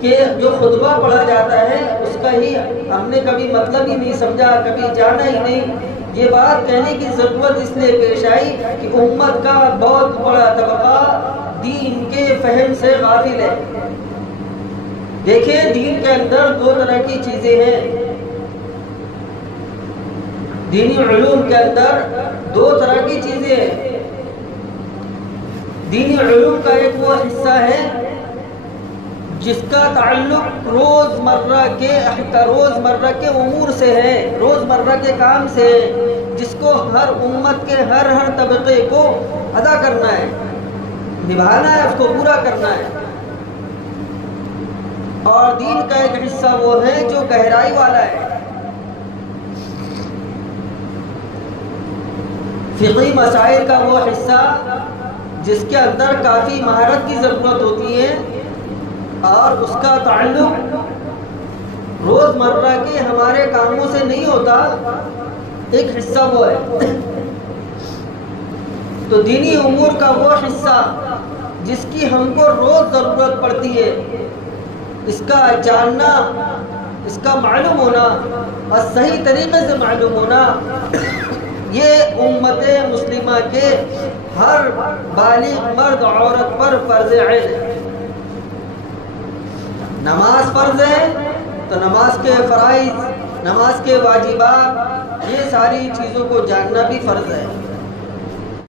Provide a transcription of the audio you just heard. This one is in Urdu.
کہ جو خطبہ پڑھا جاتا ہے اس کا ہی ہم نے کبھی مطلب ہی نہیں سمجھا، کبھی جانا ہی نہیں۔ یہ بات کہنے کی ضرورت اس لیے پیش آئی کہ امت کا بہت بڑا طبقہ دین کے فہم سے غافل ہے۔ دیکھیں دین کے اندر دو طرح کی چیزیں ہیں، دینی علوم کے اندر دو طرح کی چیزیں ہیں۔ دینی علوم کا ایک وہ حصہ ہے جس کا تعلق روزمرہ کے امور سے ہے، روزمرہ کے کام سے ہے، جس کو ہر امت کے ہر طبقے کو ادا کرنا ہے، نبھانا ہے، اس کو پورا کرنا ہے۔ اور دین کا ایک حصہ وہ ہے جو گہرائی والا ہے، فقہی مسائل کا وہ حصہ جس کے اندر کافی مہارت کی ضرورت ہوتی ہے اور اس کا تعلق روزمرہ کے ہمارے کاموں سے نہیں ہوتا، ایک حصہ وہ ہے۔ تو دینی امور کا وہ حصہ جس کی ہم کو روز ضرورت پڑتی ہے، اس کا جاننا، اس کا معلوم ہونا اور صحیح طریقے سے معلوم ہونا، یہ امت مسلمہ کے ہر بالغ مرد عورت پر فرض عین ہے۔ نماز فرض ہے تو نماز کے فرائض، نماز کے واجبات، یہ ساری چیزوں کو جاننا بھی فرض ہے۔